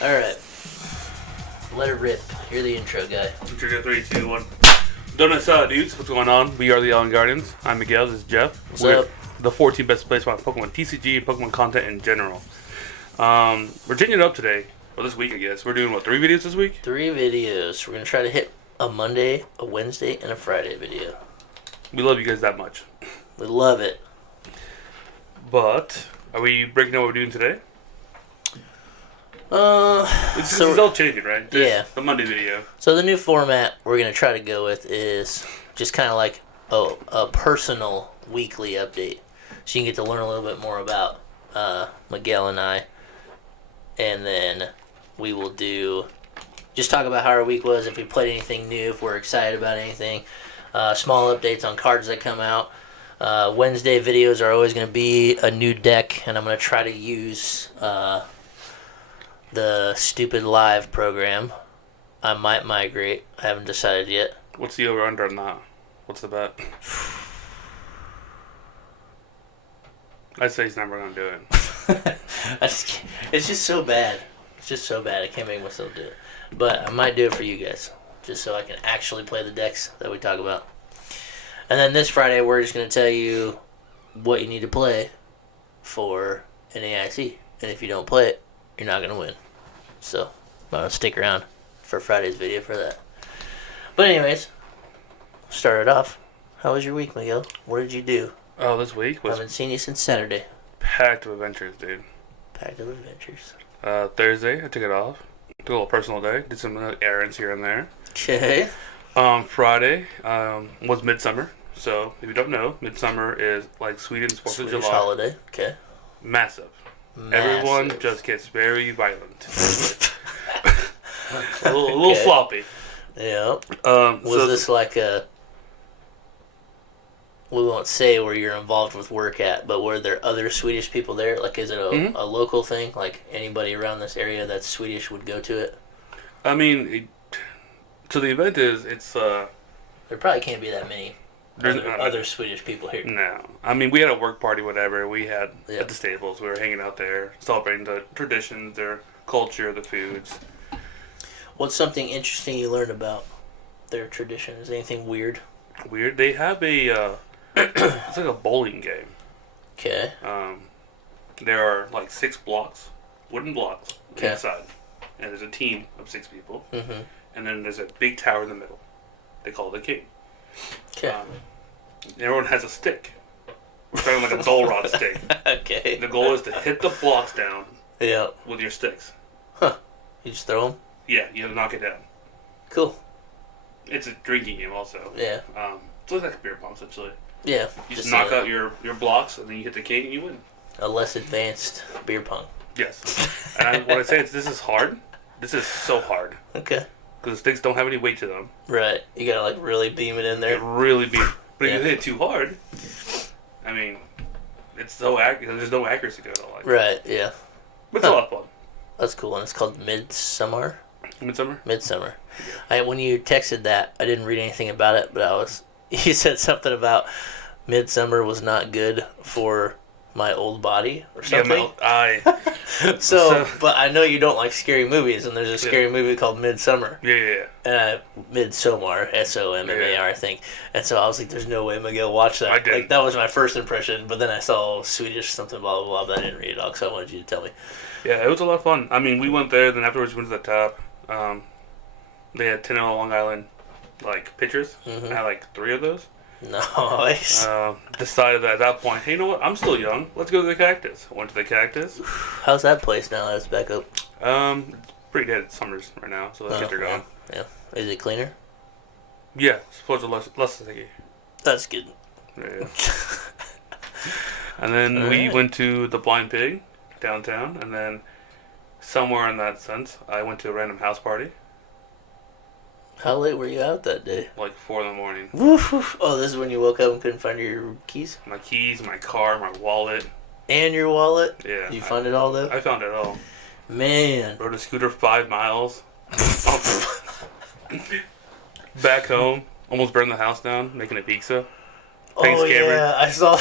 Alright. Let it rip. You're the intro guy. 3, 2, 1. Donuts, dudes. What's going on? We are the Island Guardians. I'm Miguel. This is Jeff. What's up? The 14 best place about Pokemon TCG and Pokemon content in general. We're changing it up today. Well, this week, I guess. We're doing, 3 videos this week? 3 videos. We're going to try to hit a Monday, a Wednesday, and a Friday video. We love you guys that much. We love it. But, are we breaking down what we're doing today? This so is all changing, right? Yeah. The Monday video. So the new format we're going to try to go with is just kind of like a personal weekly update. So you can get to learn a little bit more about Miguel and I. And then we will just talk about how our week was, if we played anything new, if we're excited about anything. Small updates on cards that come out. Wednesday videos are always going to be a new deck, and I'm going to try to use the stupid live program. I might migrate. I haven't decided yet. What's the over-under on that? What's the bet? I'd say he's never going to do it. It's just so bad. It's just so bad. I can't make myself do it. But I might do it for you guys, just so I can actually play the decks that we talk about. And then this Friday, we're just going to tell you what you need to play for an AIC. And if you don't play it, you're not going to win. So, I'm going to stick around for Friday's video for that. But anyways, start it off. How was your week, Miguel? What did you do? Oh, this week I was haven't seen you since Saturday. packed with adventures, dude. Packed of adventures. Thursday, I took it off. Took a little personal day. Did some errands here and there. Okay. Friday was Midsummer. So, if you don't know, Midsummer is like Sweden's 4th of Swedish July. holiday. Okay. Massive. Everyone just gets very violent. a little Okay. sloppy. Yeah. So Was this like a... We won't say where you're involved with work at, but were there other Swedish people there? Like, is it a local thing? Like, anybody around this area that's Swedish would go to it? I mean, so the event is, it's... There probably can't be that many other Swedish people here. No. I mean, we had a work party, whatever. We had Yeah. at the stables. We were hanging out there, celebrating the traditions, their culture, the foods. What's something interesting you learned about their traditions? Anything weird? Weird. They have a... it's like a bowling game. Okay. There are like 6 blocks, wooden blocks, Okay. inside. And there's a team of 6 people. Mm-hmm. And then there's a big tower in the middle. They call it the king. Okay. Everyone has a stick. We're talking like a dole rod stick. Okay. The goal is to hit the blocks down Yeah. with your sticks. You just throw them? Yeah, you have to knock it down. Cool. It's a drinking game also. Yeah. So it's like a beer pong essentially. Yeah. You just knock out your blocks and then you hit the king and you win. A less advanced beer pong. Yes. And when I say this is hard, this is so hard. Okay. Because the sticks don't have any weight to them. Right. You gotta like really beam it in It there. really be. But if Yeah. you hit it too hard, I mean, it's so accurate. There's no accuracy to it all. Right, yeah. But it's a lot of fun. That's cool. And it's called Midsummer? Midsummer? Midsummer. When you texted that, I didn't read anything about it, but you said something about Midsummer was not good for my old body or something. So, but I know you don't like scary movies, and there's a scary movie called Midsummer. yeah. Midsommar, S-O-M-M-A-R, I think. And so I was like, there's no way Miguel watched that. I did. Like, that was my first impression, but then I saw Swedish something, blah, blah, blah, but I didn't read it all, because I wanted you to tell me. Yeah, it was a lot of fun. I mean, we went there, then afterwards we went to the top. They had 10 Long Island, pitchers. Mm-hmm. I had, 3 of those. Nice. Decided that at that point, hey, you know what? I'm still young. Let's go to the Cactus. Went to the Cactus. How's that place now that it's back up? It's pretty dead. It's summers right now, so let's get her going. Yeah. Is it cleaner? Yeah, supposedly less sticky. That's good. Yeah. And then we went to the Blind Pig downtown, and then somewhere in that sense, I went to a random house party. How late were you out that day? 4 in the morning. Woof. Oh, this is when you woke up and couldn't find your keys? My keys, my car, my wallet. And your wallet? Yeah. Did you find it all, though? I found it all. Man. Rode a scooter 5 miles. Back home. Almost burned the house down, making a pizza. Thanks, Oh, Cameron. yeah, I saw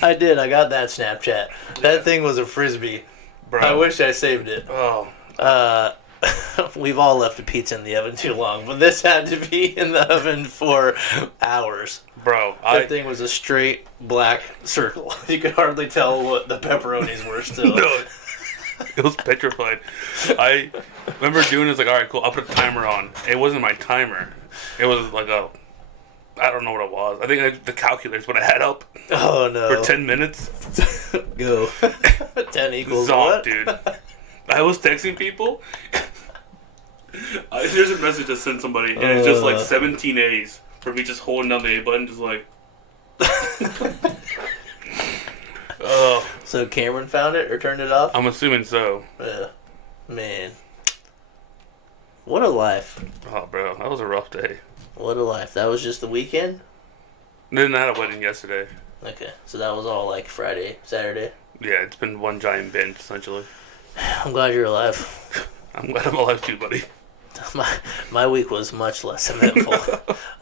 I did. I got that Snapchat. That thing was a Frisbee. bro. I wish I saved it. Oh. We've all left a pizza in the oven too long, but this had to be in the oven for hours. Bro, That thing was a straight black circle. You could hardly tell what the pepperonis were still. No, it was petrified. I remember doing this, like, all right, cool, I'll put a timer on. It wasn't my timer. It was like I don't know what it was. I think the calculator's what I had up. Oh, no. For 10 minutes. Go. 10 equals Zonk, what? dude. I was texting people. There's a message I sent somebody, and it's just like 17 A's for me just holding down the A button, just like. Oh. So Cameron found it or turned it off? I'm assuming so. Yeah. Man. What a life. Oh, bro, that was a rough day. What a life. That was just the weekend? Then I had a wedding yesterday. Okay. So that was all like Friday, Saturday? Yeah, it's been one giant binge, essentially. I'm glad you're alive. I'm glad I'm alive too, buddy. My week was much less eventful.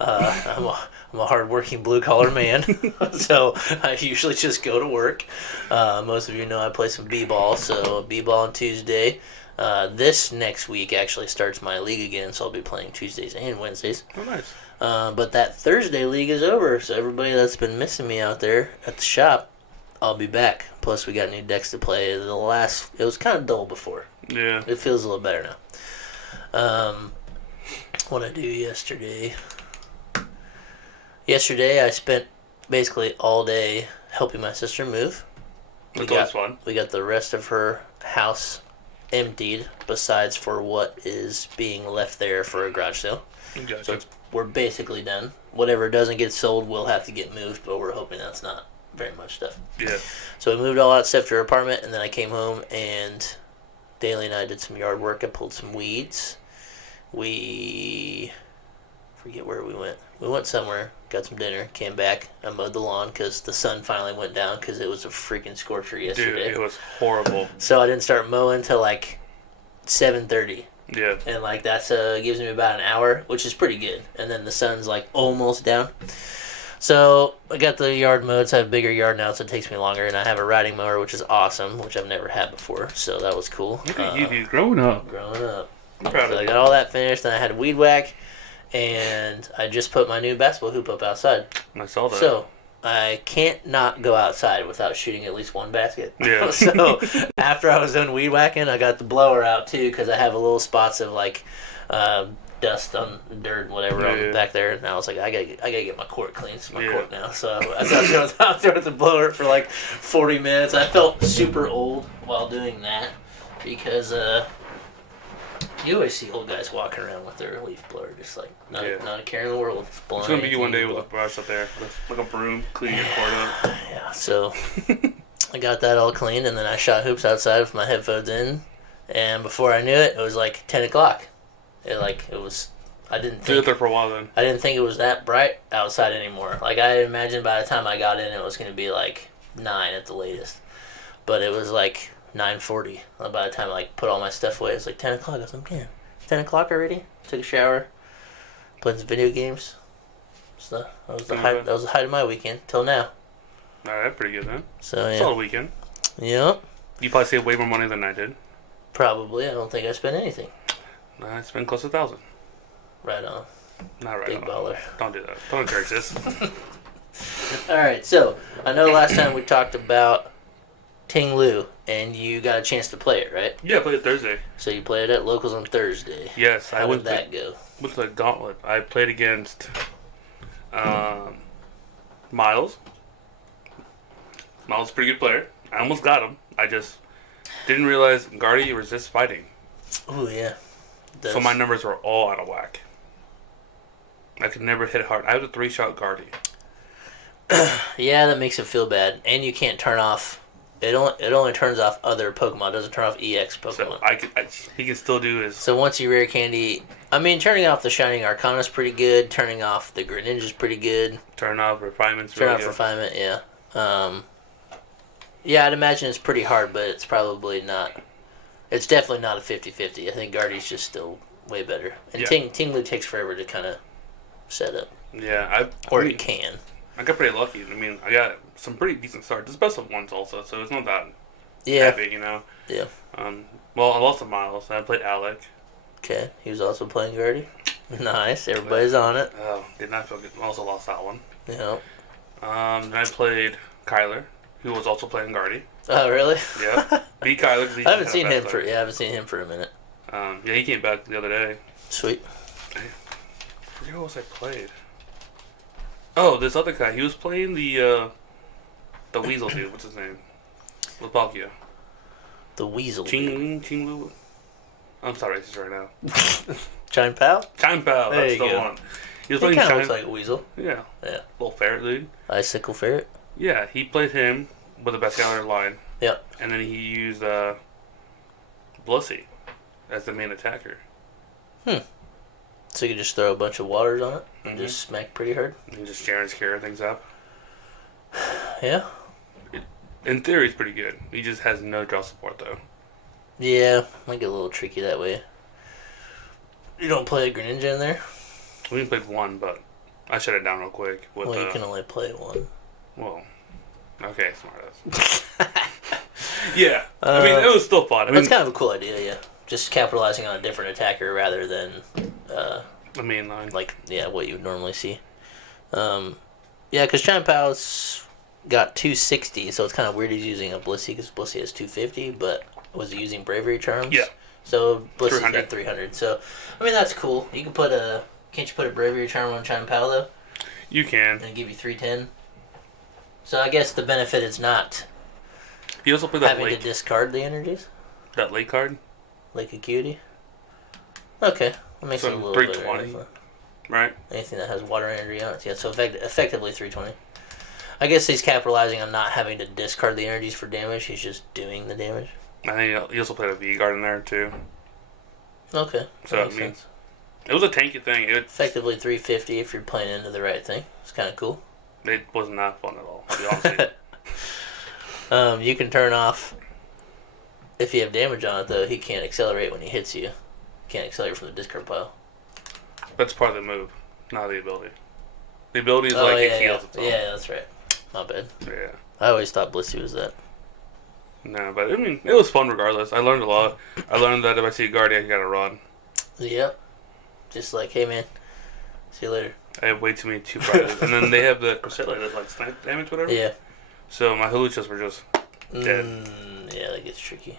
I'm a hardworking blue-collar man, so I usually just go to work. Most of you know I play some b-ball, so b-ball on Tuesday. This next week actually starts my league again, so I'll be playing Tuesdays and Wednesdays. Oh, nice. But that Thursday league is over, so everybody that's been missing me out there at the shop, I'll be back. Plus, we got new decks to play. It was kind of dull before. Yeah. It feels a little better now. What I do yesterday? Yesterday, I spent basically all day helping my sister move. That's always fun. We got the rest of her house emptied, besides for what is being left there for a garage sale. Gotcha. So we're basically done. Whatever doesn't get sold will have to get moved, but we're hoping that's not very much stuff. Yeah. So we moved all that stuff to her apartment, and then I came home, and Daly and I did some yard work. I pulled some weeds. We forget where we went. We went somewhere, got some dinner, came back. I mowed the lawn because the sun finally went down because it was a freaking scorcher yesterday. Dude, it was horrible. So I didn't start mowing till like 7:30. Yeah. And like that's gives me about an hour, which is pretty good. And then the sun's like almost down. So I got the yard mowed, so I have a bigger yard now, so it takes me longer. And I have a riding mower, which is awesome, which I've never had before. So that was cool. Look at you, dude, growing up. Growing up. I'm proud So of I you. got all that finished, then I had a weed whack, and I just put my new basketball hoop up outside. I saw that. So I can't not go outside without shooting at least one basket. Yeah. So after I was done weed whacking, I got the blower out too because I have a little spots of like dust on dirt and whatever on back there, and I was like, I gotta get my court clean. It's my court now. So I was out there with the blower for like 40 minutes. I felt super old while doing that because you always see old guys walking around with their leaf blower, just like not a care in the world. It's gonna be you one day with a brush up there, like a broom, cleaning your court up. Yeah, so I got that all cleaned, and then I shot hoops outside with my headphones in, and before I knew it, it was like 10 o'clock. It was. I didn't Stayed think there for a while then. I didn't think it was that bright outside anymore. Like I imagined by the time I got in, it was gonna be like 9 at the latest, but it was like 9:40. By the time I like put all my stuff away, it was like 10 o'clock. I was like, man, 10 o'clock already? Took a shower, played some video games. So that was the height. That was the height of my weekend till now. Alright, pretty good then. So yeah. Solid weekend. Yep. You probably saved way more money than I did. Probably. I don't think I spent anything. I spent close to 1,000. Right on. Not right Big on. baller. Don't do that. Don't encourage this. All right. So I know last time we talked about Ting Lu, and you got a chance to play it, right? Yeah, I played it Thursday. So you played it at Locals on Thursday. Yes, How did that go? With the gauntlet. I played against Miles. Miles is a pretty good player. I almost got him. I just didn't realize Guardy resists fighting. Oh, yeah. So my numbers were all out of whack. I could never hit hard. I have a 3-shot Guardy. Yeah, that makes it feel bad. And you can't turn off... It only turns off other Pokemon. It doesn't turn off EX Pokemon. So he can still do his... So once you rare candy... I mean, turning off the Shining Arcana is pretty good. Turning off the Greninja is pretty good. Turn off Refinement's Turn really off good. Refinement, yeah. Yeah, I'd imagine it's pretty hard, but it's probably not... It's definitely not a 50-50. I think Guardy's just still way better. And Ting Lu takes forever to kind of set up. Yeah, it can. I got pretty lucky. I mean, I got some pretty decent starts. It's best of ones also, so it's not that Yeah. heavy, you know. Yeah. Well, I lost to Miles. I played Alec. Okay. He was also playing Guardy. Nice. Everybody's on it. Oh, did not feel good. Also lost that one. Yeah. Then I played Kyler, who was also playing Guardy. Oh, really? Yeah. Beat Kyler. 'Cause he I haven't had a seen best him for. player. Yeah, I haven't seen him for a minute. Yeah, he came back the other day. Sweet. I forget what else I played. Oh, this other guy. He was playing the Weasel dude. What's his name? Lopalkia. The Weasel. Ching Lu. I'm sorry, racist right now. Chime Pal? Chime Pal, There that's you the go. one. He was He playing kind of Chime. looks like a weasel. Yeah. Yeah. Little ferret dude. Icicle ferret. Yeah, he played him with the best guy on their line. Yep. And then he used Blussy as the main attacker. So you can just throw a bunch of waters on it and Mhm. just smack pretty hard. And just Jaren's carrying things up. Yeah. In theory, it's pretty good. He just has no draw support, though. Yeah. Might get a little tricky that way. You don't play a Greninja in there? We only played one, but I shut it down real quick. With, Well, you can only play one. Well, okay, smartass. Yeah. I mean, it was still fun. I mean, That's kind of a cool idea, yeah. Just capitalizing on a different attacker rather than, the main line. like, yeah, what you would normally see. Yeah, because Chime Pal's got 260, so it's kind of weird he's using a Blissey because Blissey has 250, but was he using Bravery Charms? Yeah. So Blissey's 300. got 300. So, I mean, that's cool. You can put a... Can't you put a Bravery Charm on Chime Pal, though? You can. And give you 310? So I guess the benefit is not He also played that having late, to discard the energies? that late card, Like Acuity? Okay. That makes it a So little 320. better. right? Anything that has water energy on it. Yeah, so effectively 320. I guess he's capitalizing on not having to discard the energies for damage. He's just doing the damage. I think he also played a V guard in there too. Okay. So that I makes mean, sense. it was a tanky thing. Effectively 350 if you're playing into the right thing. It's kind of cool. It was not fun at all. To be honest with you. You can turn off, if you have damage on it though, he can't accelerate when he hits you. Can't accelerate from the discard pile. That's part of the move, not the ability. The ability is Oh, like yeah, it heals itself. yeah, that's right. My bad. Yeah. I always thought Blissey was that. No, but I mean, it was fun regardless. I learned a lot. I learned that if I see a guardian, I gotta run. Yep. Just like, hey man, see you later. I have way too many 2-fighters. And then they have the Cresselia that like snipe damage, whatever. Yeah. So my Huluchas were just dead. Yeah, that gets tricky.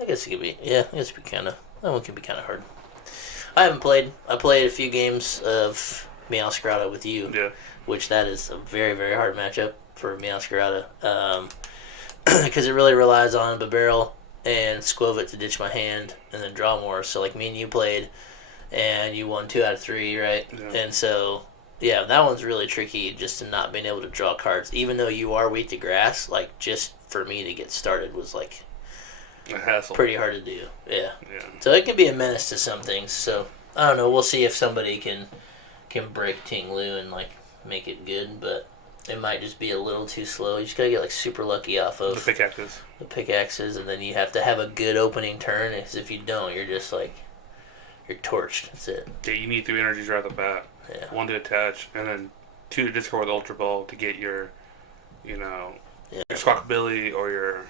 I guess it could be. Yeah, I guess it could be kind of. That one could be kind of hard. I haven't played. I played a few games of Meowscarada with you, Yeah. which that is a very, very hard matchup for Meowscarada. Because it really relies on Babarrel and Squovit to ditch my hand and then draw more. So, like, me and you played, and you won 2 out of 3, right? Yeah. And so, yeah, that one's really tricky just to not being able to draw cards. Even though you are weak to grass, like, just for me to get started was, like, A hassle. pretty hard to do. Yeah. Yeah. So it can be a menace to some things. So, I don't know. We'll see if somebody can break Ting Lu and, like, make it good, but it might just be a little too slow. You just gotta get, like, super lucky off The of pickaxes. the pickaxes, and then you have to have a good opening turn, because if you don't, you're just, like, you're torched. That's it. Yeah, you need 3 energies right off the bat. Yeah. 1 to attach, and then 2 to discard with Ultra Ball to get your, you know, Yeah. your Squawkabilly or your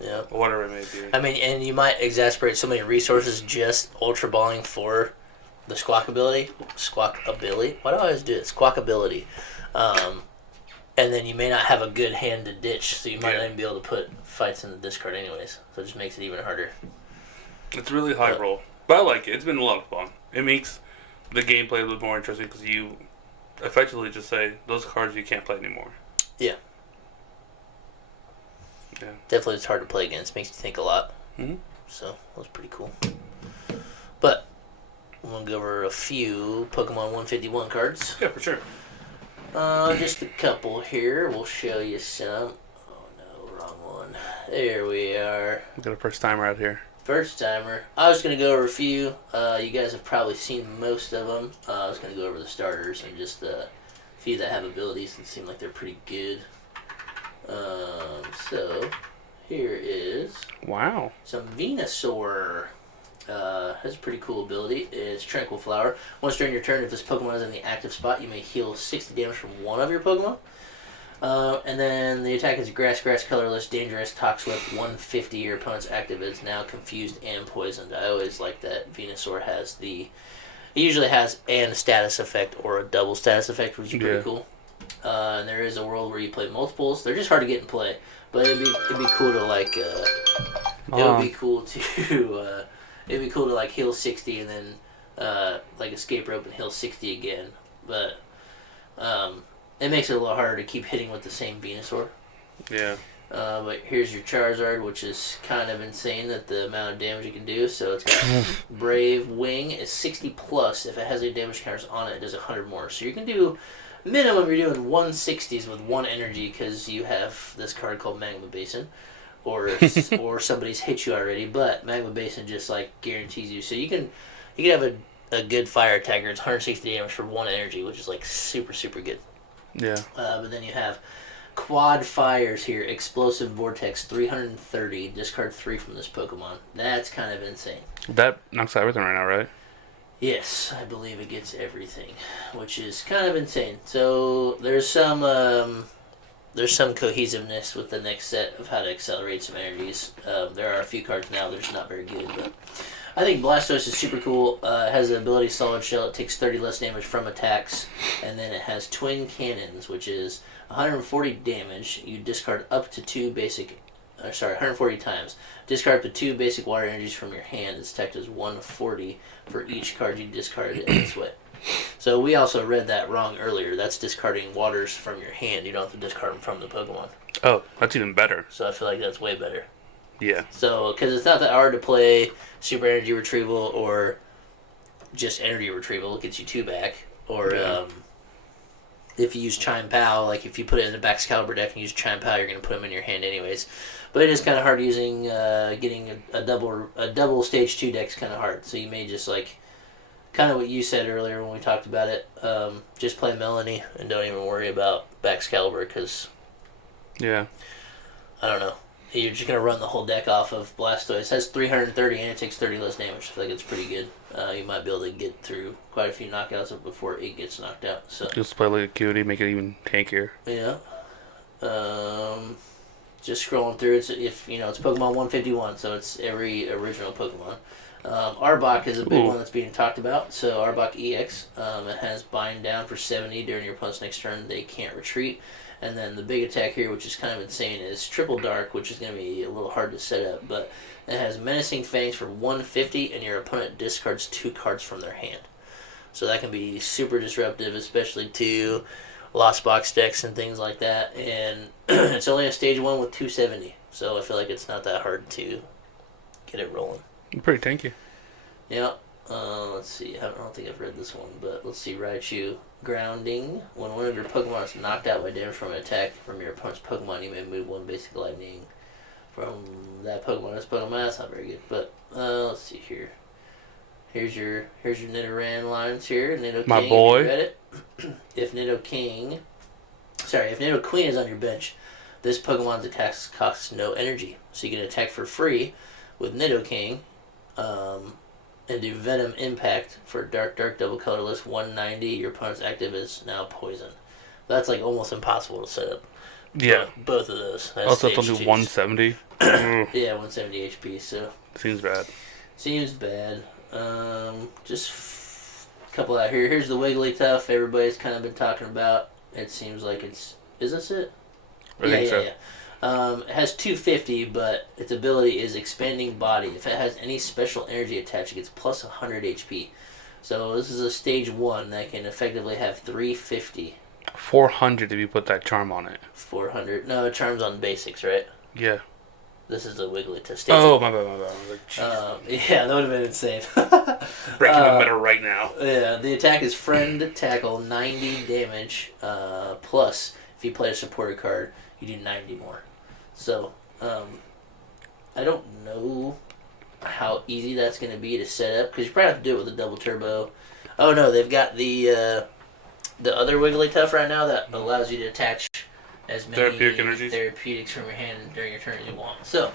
Yeah. whatever it may be. I mean, and you might exasperate so many resources just ultra balling for the Squawkabilly. Squawkabilly? Why do I always do it? Squawkabilly. And then you may not have a good hand to ditch, so you might not even be able to put fights in the discard anyways. So it just makes it even harder. It's really high roll. But I like it. It's been a lot of fun. It makes the gameplay a little more interesting because you effectively just say, those cards you can't play anymore. Yeah. Yeah. Definitely it's hard to play against. Makes you think a lot. Mm-hmm. So that was pretty cool. But I'm going to go over a few Pokemon 151 cards. Yeah, for sure. Just a couple here. We'll show you some. Oh no, wrong one. There we are. We got a first timer out here. First timer. I was going to go over a few. You guys have probably seen most of them. I was going to go over the starters and just a few that have abilities that seem like they're pretty good. So, here is Wow. some Venusaur. Has a pretty cool ability. It's Tranquil Flower. Once during your turn, if this Pokemon is in the active spot, you may heal 60 damage from one of your Pokemon. And then the attack is grass, colorless, dangerous, tox whip, 150. Your opponent's active is now confused and poisoned. I always like that Venusaur has the. It usually has an status effect or a double status effect, which is pretty cool. And there is a world where you play multiples. They're just hard to get in play, but it'd be cool to like. It would be cool to. It'd be cool to like heal 60 and then like escape rope and heal 60 again, but. It makes it a lot harder to keep hitting with the same Venusaur. Yeah. But here's your Charizard, which is kind of insane that the amount of damage it can do. So it's got Brave Wing is 60 plus. If it has any damage counters on it, it does 100 more. So you can do minimum. You're doing 160s with one energy because you have this card called Magma Basin, or somebody's hit you already. But Magma Basin just like guarantees you. So you can have a good fire attacker. It's 160 damage for one energy, which is like super good. Yeah. But then you have Quad Fires here. Explosive Vortex, 330. Discard 3 from this Pokemon. That's kind of insane. That knocks out everything right now, right? Yes, I believe it gets everything, which is kind of insane. So there's some cohesiveness with the next set of how to accelerate some energies. There are a few cards now that are just not very good, but I think Blastoise is super cool. It has the ability Solid Shell. It takes 30 less damage from attacks. And then it has Twin Cannons, which is 140 damage. You discard up to 2 basic... 140 times. Discard up to 2 basic water energies from your hand. Its attack is 140 for each card you discarded in this way. So we also read that wrong earlier. That's discarding waters from your hand. You don't have to discard them from the Pokemon. Oh, that's even better. So I feel like that's way better. Yeah. So, because it's not that hard to play Super Energy Retrieval or just Energy Retrieval, it gets you 2 back. Or if you use Chime Pow, like if you put it in the Baxcalibur deck and use Chime Pow, you're going to put them in your hand anyways. But it is kind of hard using, getting a double Stage 2 deck's kind of hard. So you may just like, kind of what you said earlier when we talked about it, just play Melanie and don't even worry about Baxcalibur because, yeah, I don't know. You're just going to run the whole deck off of Blastoise. It has 330 and it takes 30 less damage. I feel like it's pretty good. You might be able to get through quite a few knockouts before it gets knocked out. So just play like a cutie, make it even tankier. Yeah. Just scrolling through, it's Pokemon 151, so it's every original Pokemon. Arbok is a big one that's being talked about. So Arbok EX, it has Bind Down for 70 during your opponent's next turn. They can't retreat. And then the big attack here, which is kind of insane, is Triple Dark, which is going to be a little hard to set up. But it has Menacing Fangs for 150, and your opponent discards 2 cards from their hand. So that can be super disruptive, especially to Lost Box decks and things like that. And it's only a Stage 1 with 270. So I feel like it's not that hard to get it rolling. Pretty tanky. Yeah. Let's see. I don't think I've read this one, but let's see. Raichu. Grounding. When one of your Pokemon is knocked out by damage from an attack from your opponent's Pokemon, you may move 1 basic lightning from that Pokemon. This Pokemon, that's not very good. But let's see here. Here's your Nidoran lines here. Nido My King, boy. If you read it. If Nido Queen is on your bench, this Pokemon's attacks costs no energy. So you can attack for free with Nido King. And do Venom Impact for Dark double colorless 190. Your opponent's active is now poison. That's like almost impossible to set up. Yeah. Both of those. That's also, it's only 170. Yeah, 170 HP. So seems bad. Seems bad. Just a couple out here. Here's the Wigglytuff. Everybody's kind of been talking about. It seems like it's. Is this it? I think so. Yeah. It has 250, but its ability is Expanding Body. If it has any special energy attached, it gets plus 100 HP. So this is a Stage 1 that can effectively have 350. 400 if you put that charm on it. 400. No, Charm's on basics, right? Yeah. This is a Wigglytuff. Oh, my bad. I was like, yeah, that would have been insane. breaking the meta right now. Yeah, the attack is Friend Tackle, 90 damage, plus if you play a supporter card, you do 90 more. So, I don't know how easy that's going to be to set up, because you probably have to do it with a double turbo. Oh no, they've got the other Wigglytuff right now that allows you to attach as many therapeutics from your hand during your turn as you want. So,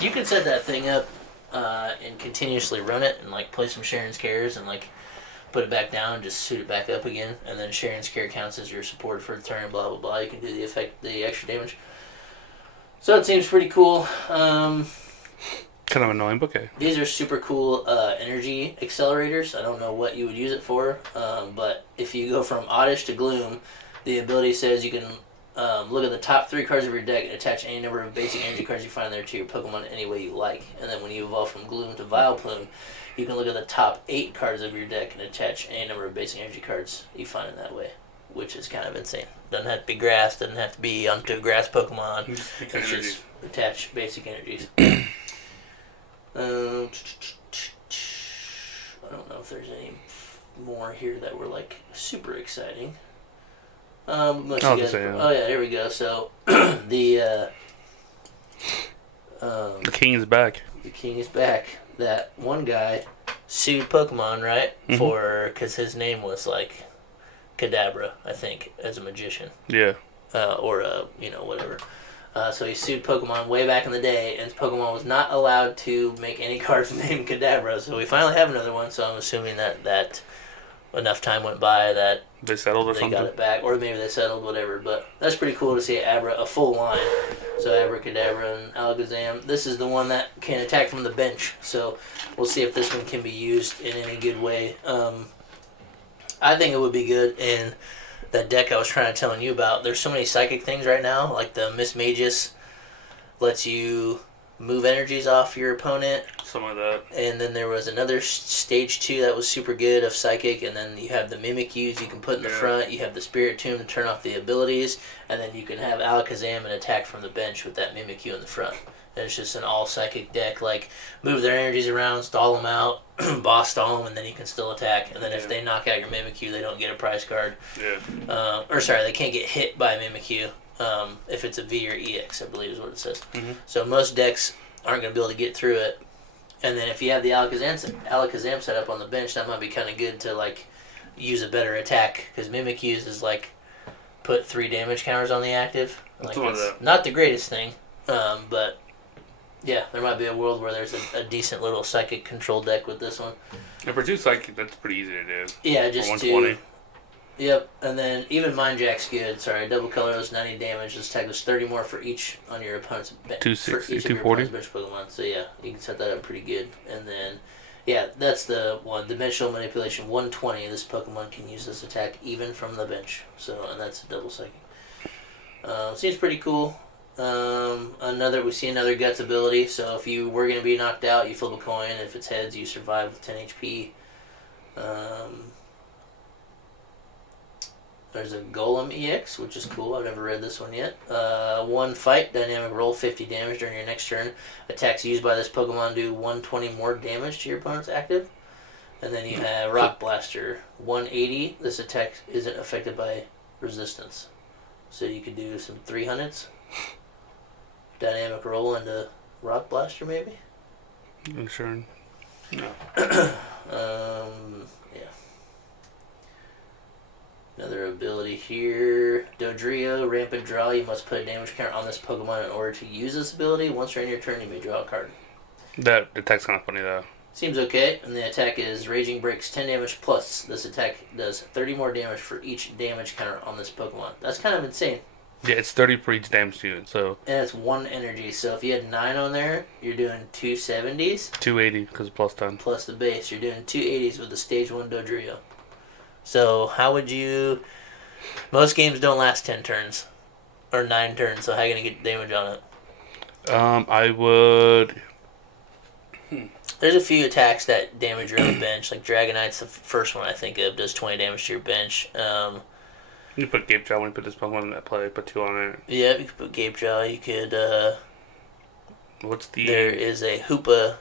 you can set that thing up and continuously run it and like play some Sharon's Cares and like put it back down and just suit it back up again. And then Sharon's Care counts as your support for the turn, blah, blah, blah. You can do the extra damage. So it seems pretty cool. Kind of annoying, but okay. These are super cool energy accelerators. I don't know what you would use it for, but if you go from Oddish to Gloom, the ability says you can look at the top 3 cards of your deck and attach any number of basic energy cards you find there to your Pokemon any way you like. And then when you evolve from Gloom to Vileplume, you can look at the top 8 cards of your deck and attach any number of basic energy cards you find in that way, which is kind of insane. Doesn't have to be grass, doesn't have to be onto a grass Pokemon. It's just attach basic energies. I don't know if there's any more here that were like super exciting. Most of you guys, oh yeah, there we go. So the king is back. The king is back. That one guy sued Pokemon, right? Mm-hmm. Because his name was like Kadabra, I think, as a magician. Yeah. Or whatever. So he sued Pokemon way back in the day, and Pokemon was not allowed to make any cards named Kadabra. So we finally have another one. So I'm assuming that enough time went by that they settled or they something. got it back, or maybe they settled, whatever. But that's pretty cool to see a full line. So Abracadabra and Alakazam. This is the one that can attack from the bench. So we'll see if this one can be used in any good way. I think it would be good in that deck I was trying to tell you about. There's so many psychic things right now, like the Miss Magus lets you move energies off your opponent. Something like that. And then there was another stage 2 that was super good of psychic, and then you have the Mimikyus you can put in the front, you have the Spirit Tomb to turn off the abilities, and then you can have Alakazam and attack from the bench with that Mimikyu in the front. And it's just an all psychic deck, like move their energies around, stall them out, boss stall them, and then you can still attack. And then if they knock out your Mimikyu, they don't get a prize card. Yeah. They can't get hit by a Mimikyu. If it's a V or EX, I believe is what it says. Mm-hmm. So most decks aren't going to be able to get through it. And then if you have the Alakazam set up on the bench, that might be kind of good to like use a better attack, because Mimikyu's is like put 3 damage counters on the active. Like, it's not the greatest thing, but yeah, there might be a world where there's a decent little psychic control deck with this one. And for 2 psychic, that's pretty easy to do. Yeah, just 120. Yep, and then even Mind Jack's good. Sorry, double colorless, 90 damage. This attack was 30 more for each on your opponent's bench. 260, 240. Bench Pokemon. So yeah, you can set that up pretty good. And then, yeah, that's the one. Dimensional Manipulation 120. This Pokemon can use this attack even from the bench. So, and that's a double psychic. Seems pretty cool. We see another Guts ability. So if you were going to be knocked out, you flip a coin. If it's heads, you survive with 10 HP. There's a Golem EX, which is cool. I've never read this one yet. 1 fight, dynamic roll, 50 damage during your next turn. Attacks used by this Pokemon do 120 more damage to your opponent's active. And then you have Rock Blaster, 180. This attack isn't affected by resistance. So you could do some 300s. Dynamic roll into Rock Blaster, maybe? I'm sure. No. Yeah. Another ability here. Dodrio, Rampant Draw. You must put a damage counter on this Pokemon in order to use this ability. Once you're in your turn, you may draw a card. That attack's kind of funny, though. Seems okay. And the attack is Raging Breaks 10 damage plus. This attack does 30 more damage for each damage counter on this Pokemon. That's kind of insane. Yeah, it's 30 for each damage unit, so... And it's 1 energy. So if you had 9 on there, you're doing 2 70s. 280, because plus 10. Plus the base. You're doing 2 80s with the Stage 1 Dodrio. So how would you... Most games don't last 10 turns. Or 9 turns, so how are you going to get damage on it? I would... There's a few attacks that damage your own bench. Like Dragonite's the first one I think of. Does 20 damage to your bench. You put Gape Jaw when you put this Pokemon in that play. Put 2 on it. Yeah, you could put Gape Jaw. You could... What's the... There is a Hoopa...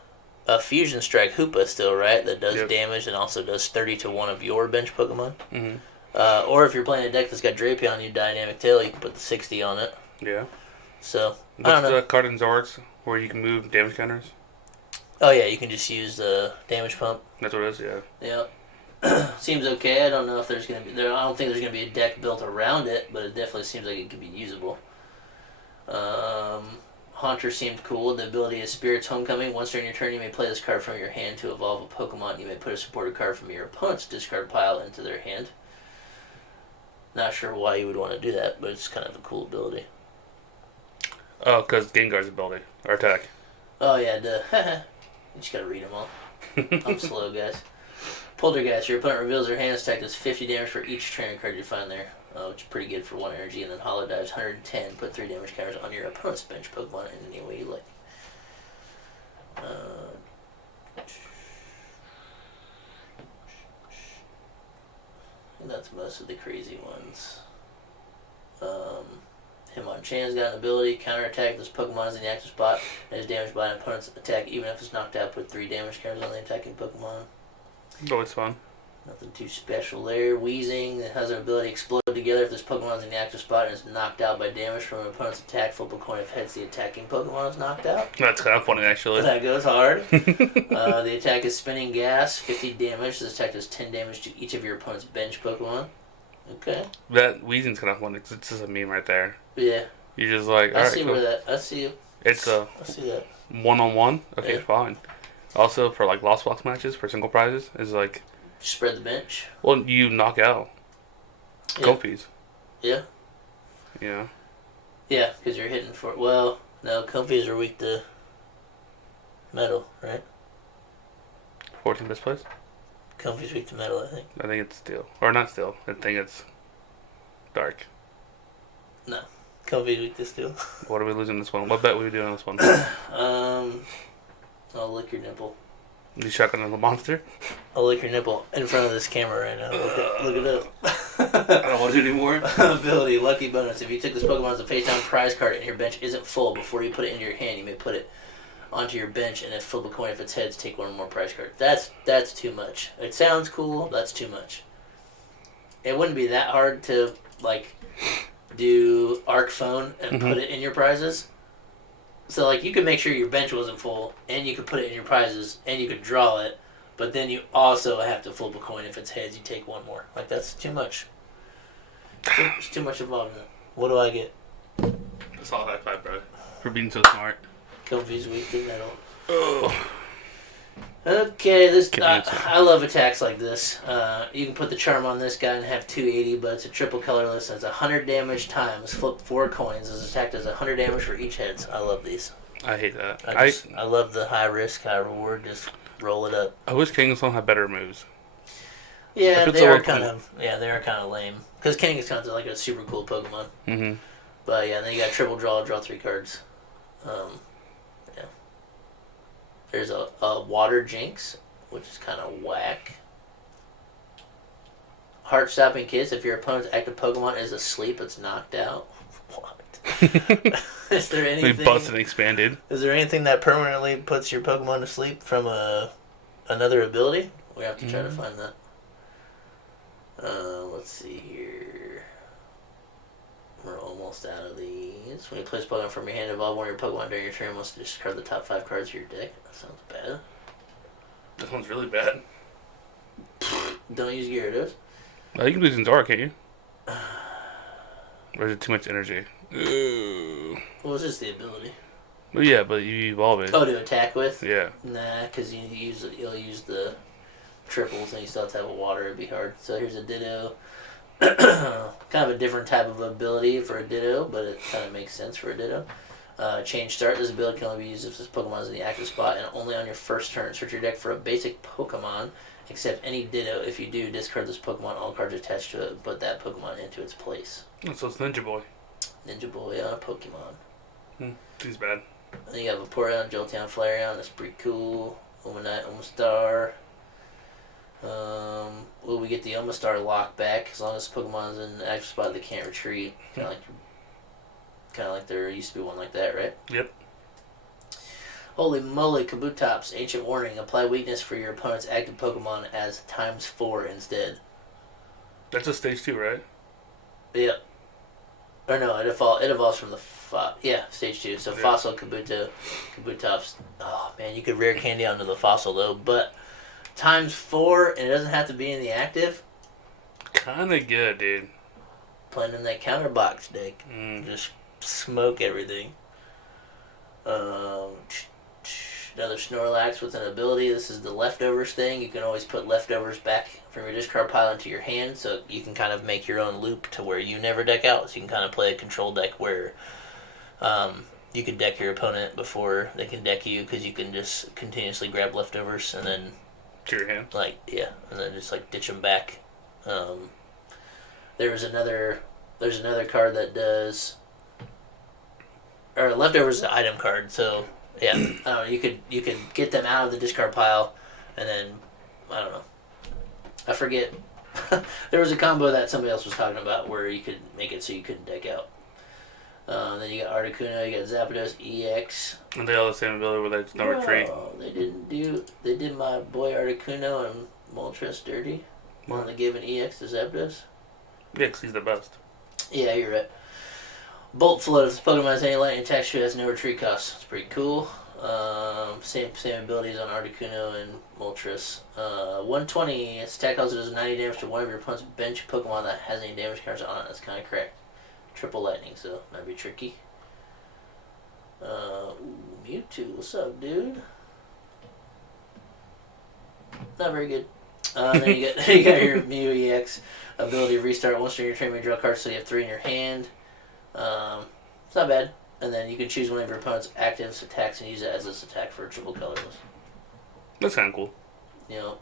A Fusion Strike Hoopa still, right? That does damage and also does 30 to one of your bench Pokemon. Mm-hmm. Or if you're playing a deck that's got Drapion, you Dynamic Tail, you can put the 60 on it. Yeah. So, What's I don't know. the card in Zords where you can move damage counters? Oh yeah, you can just use the damage pump. That's what it is, yeah. Yep. Seems okay. I don't know if there's gonna be there. I don't think there's gonna be a deck built around it, but it definitely seems like it could be usable. Haunter seemed cool. The ability is Spirit's Homecoming. Once during your turn, you may play this card from your hand to evolve a Pokemon. You may put a supported card from your opponent's discard pile into their hand. Not sure why you would want to do that, but it's kind of a cool ability. Oh, because Gengar's ability. Or attack. Oh, yeah, duh. You just gotta read them all. I'm slow, guys. Poltergeist. Your opponent reveals their hand attack does 50 damage for each trainer card you find there. Which is pretty good for 1 energy. And then Hollow Dives 110. Put 3 damage counters on your opponent's bench Pokemon in any way you like. And that's most of the crazy ones. Hitmonchan's got an ability, counterattack. This Pokemon is in the active spot and is damaged by an opponent's attack. Even if it's knocked out, put 3 damage counters on the attacking Pokemon. Always fun. Nothing too special there. Wheezing, it has an ability explode together. If this Pokemon is in the active spot and is knocked out by damage from an opponent's attack, flip a coin if heads the attacking Pokemon is knocked out. That's kind of funny, actually. That goes hard. The attack is Spinning Gas, 50 damage. This attack does 10 damage to each of your opponent's bench Pokemon. Okay. That Weezing's kind of fun. It's just a meme right there. Yeah. You're just like, I alright, see cool. where that. I see you. It's a I see that. 1-on-1? Okay, Yeah. fine. Also, for like Lost Box matches, for single prizes, is like, Spread the bench. well, you knock out Yeah. Comfies. Yeah. Yeah. Yeah, because you're hitting for. Well, no, Comfies are weak to metal, right? 14 best place? Comfies weak to metal, I think. I think it's steel. Or not steel. I think it's dark. No. Comfies weak to steel. What are we losing this one? What bet are we doing on this one? I'll lick your nipple. You shotgun on the monster? I'll lick your nipple in front of this camera right now. Look it up. I don't want to do anymore. Ability, lucky bonus. If you took this Pokemon as a face down prize card and your bench isn't full, before you put it into your hand, you may put it onto your bench and then flip a coin. If it's heads, take one more prize card. That's too much. It sounds cool, that's too much. It wouldn't be that hard to, like, do Arc Phone and put it in your prizes. So, like, you could make sure your bench wasn't full, and you could put it in your prizes, and you could draw it, but then you also have to flip a coin. If it's heads, you take one more. Like, that's too much. It's too much involved in it. What do I get? A solid high five, bro. For being so smart. Comfy's weak to metal. Oh. Okay, this Can't answer. I love attacks like this. You can put the charm on this guy and have 280, but it's a triple colorless. It's 100 damage times. Flip 4 coins. This attack does 100 damage for each heads. I love these. I hate that. I love the high risk, high reward. Just roll it up. I wish Kingston had better moves. Yeah, If it's they a are local- kind of lame. Because Kangaskhan's like a super cool Pokemon. Mm-hmm. But yeah, then you got triple draw 3 cards. Yeah. There's a Water Jinx, which is kind of whack. Heart Stopping Kiss. If your opponent's active Pokemon is asleep, it's knocked out. What? Is there We anything? busted and expanded. Is there anything that permanently puts your Pokemon to sleep from another ability? We have to try to find that. Let's see here. We're almost out of these. When you place Pokemon from your hand, evolve one of your Pokemon during your turn. Must discard the top 5 cards of your deck. That sounds bad. This one's really bad. Don't use Gyarados. You can lose Zora, can't you? Or is it too much energy? Ooh. Well, it's just the ability. Well, yeah, but you evolve it. Oh, to attack with? Yeah. Nah, because you'll use the triples and you still have to have a water. It'd be hard. So here's a Ditto. Kind of a different type of ability for a Ditto, but it kind of makes sense for a Ditto. Change Start. This ability can only be used if this Pokemon is in the active spot and only on your first turn. Search your deck for a basic Pokemon, except any Ditto. If you do, discard this Pokemon, all cards attached to it, and put that Pokemon into its place. Oh, so it's Ninja Boy. Ninja Boy on a Pokemon. He's bad. Then you have Vaporeon, Jolteon, Flareon. That's pretty cool. Omanite, Omastar. Will we get the Omastar lock back? As long as Pokemon's in the active spot, they can't retreat. Kind of like there used to be one like that, right? Yep. Holy moly, Kabutops. Ancient Warning. Apply weakness for your opponent's active Pokemon as × 4 instead. That's a stage 2, right? Yep. Or no, it evolves from the stage 2. So Yeah. Fossil, Kabutops. Oh man, you could rare candy onto the Fossil though, but × 4 and it doesn't have to be in the active. Kinda good, dude. Playing in that counter box deck, Mm. just smoke everything. Another Snorlax with an ability. This is the leftovers thing. You can always put leftovers back from your discard pile into your hand, so you can kind of make your own loop to where you never deck out. So you can kind of play a control deck where you can deck your opponent before they can deck you, because you can just continuously grab leftovers and then To your hand. and then just ditch them back. There's another card that does, or leftovers is an item card. So yeah, you could get them out of the discard pile, and then I don't know. I forget. There was a combo that somebody else was talking about where you could make it so you couldn't deck out. Then you got Articuno, you got Zapdos EX. And they all the same ability where they no retreat. They did my boy Articuno and Moltres dirty. When they gave an EX to Zapdos. Yeah, 'cause he's the best. Yeah, you're right. Bolt Float. If this Pokemon has any lightning attack, shoot has no retreat cost. It's pretty cool. Same abilities on Articuno and Moltres. 120. Its attack also does 90 damage to one of your opponent's bench Pokemon that has any damage counters on it. That's kind of correct. Triple lightning, so might be tricky. Mewtwo, what's up, dude? Not very good. Then you got your Mew EX ability to restart once during your turn. You draw cards, so you have 3 in your hand. It's not bad. And then you can choose one of your opponent's active attacks and use it as this attack for triple colorless. That's kind of cool. You know,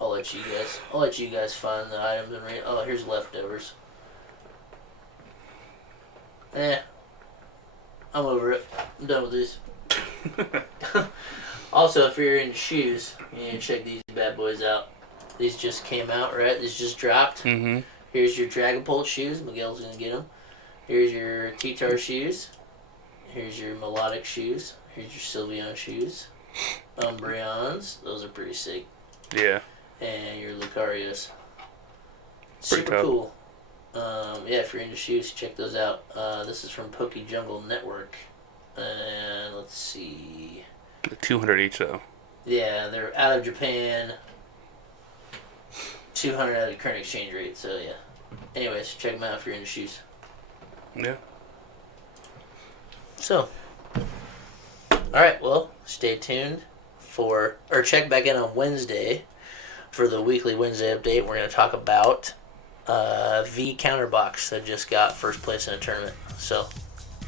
I'll let you guys find the items and read. Oh, here's leftovers. I'm over it. I'm done with these. Also, if you're into shoes, you need to check these bad boys out. These just came out, right? These just dropped. Mm-hmm. Here's your Dragapult shoes. Miguel's going to get them. Here's your T-Tar shoes. Here's your Melodic shoes. Here's your Sylveon shoes. Umbreons. Those are pretty sick. Yeah. And your Lucarios. Pretty Super tough. cool. Yeah, if you're into shoes, check those out. This is from Poke Jungle Network. And let's see. 200 each, though. Yeah, they're out of Japan. 200 at the current exchange rate, so yeah. Anyways, check them out if you're into shoes. Yeah. So, alright, well, stay tuned or check back in on Wednesday for the weekly Wednesday update. We're going to talk about V Counterbox that just got first place in a tournament. So,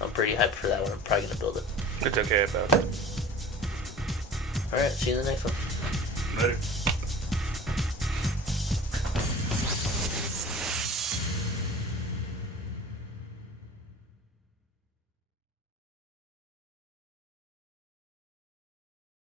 I'm pretty hyped for that one. I'm probably going to build it. It's okay about it. Alright, see you in the next one. Later.